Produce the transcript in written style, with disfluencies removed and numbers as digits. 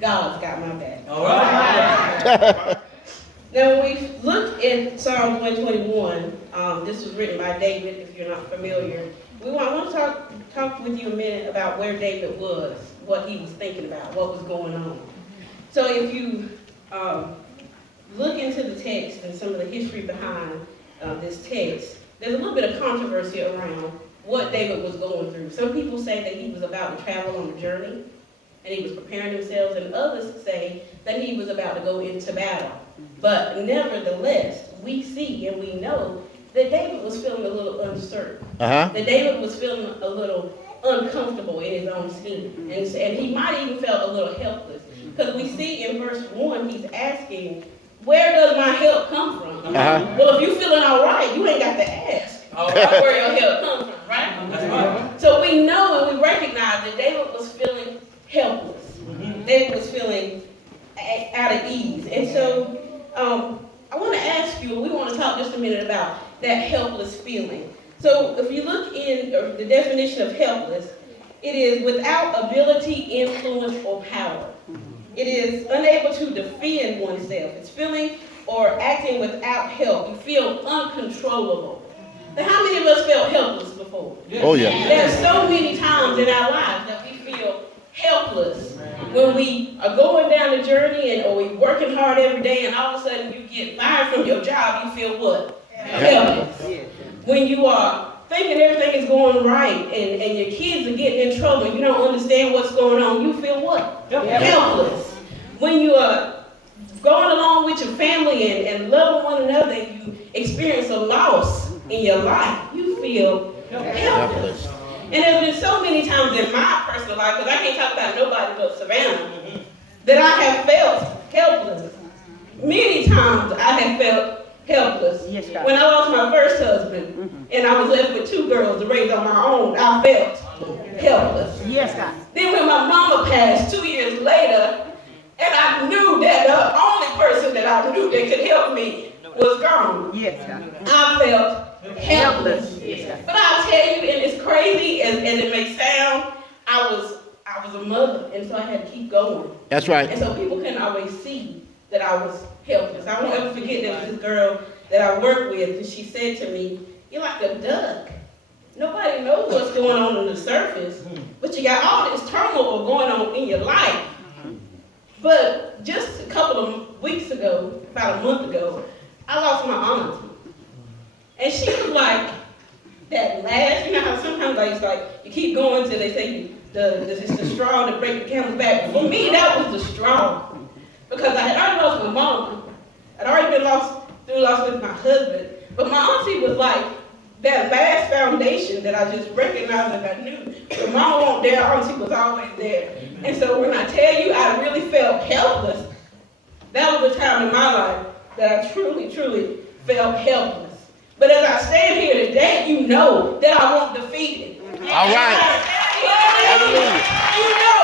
God's got my back. All right. Now, when we look at Psalms 121, this was written by David, if you're not familiar. I want to talk with you a minute about where David was, what he was thinking about, what was going on. So if you look into the text and some of the history behind this text, there's a little bit of controversy around what David was going through. Some people say that he was about to travel on a journey, and he was preparing himself, and others say that he was about to go into battle. But nevertheless, we see and we know that David was feeling a little uncertain. That David was feeling a little uncomfortable in his own skin. And he might even felt a little helpless. Because we see in verse 1, he's asking, where does my help come from? Well, if you're feeling all right, you ain't got to ask where your help comes from, right? That's right. So we know and we recognize that David was feeling helpless. David was feeling out of ease. And so I want to ask you, we want to talk just a minute about that helpless feeling. So if you look in the definition of helpless, it is without ability, influence, or power. It is unable to defend oneself. It's feeling or acting without help. You feel uncontrollable. Now, how many of us felt helpless before? Oh, yeah. There's so many times in our lives that we feel helpless when we are going down the journey or we working hard every day, and all of a sudden you get fired from your job. You feel what? Helpless. When you are thinking everything is going right and your kids are getting in trouble and you don't understand what's going on, you feel what? Helpless. When you are going along with your family and loving one another and you experience a loss in your life, you feel helpless. And there's been so many times in my personal life, because I can't talk about nobody but Savannah, that I have felt helpless. Many times I have felt helpless. Yes, God. When I lost my first husband and I was left with 2 girls to raise on my own, I felt helpless. Yes, God. Then when my mama passed 2 years later, and I knew that the only person that I knew that could help me was gone, Yes, God. I felt helpless. Yes, God. But I'll tell you, and it's crazy as it may sound, I was a mother, and so I had to keep going. That's right. And so people couldn't always see that I was helpless. I won't ever forget there was this girl that I worked with, and she said to me, "You're like a duck. Nobody knows what's going on the surface, but you got all this turmoil going on in your life." But just a couple of weeks ago, about a month ago, I lost my aunt. And she was like, that last, you know how sometimes like, it's like you keep going till they say it's the straw to break the camel's back. For me, that was the straw. Because I had already lost my mom. I'd already been lost with my husband. But my auntie was like that last foundation that I just recognized that I knew. But mama wasn't there, auntie was always there. And so when I tell you I really felt helpless, that was a time in my life that I truly, truly felt helpless. But as I stand here today, you know that I won't defeat it. All right. Hallelujah. You know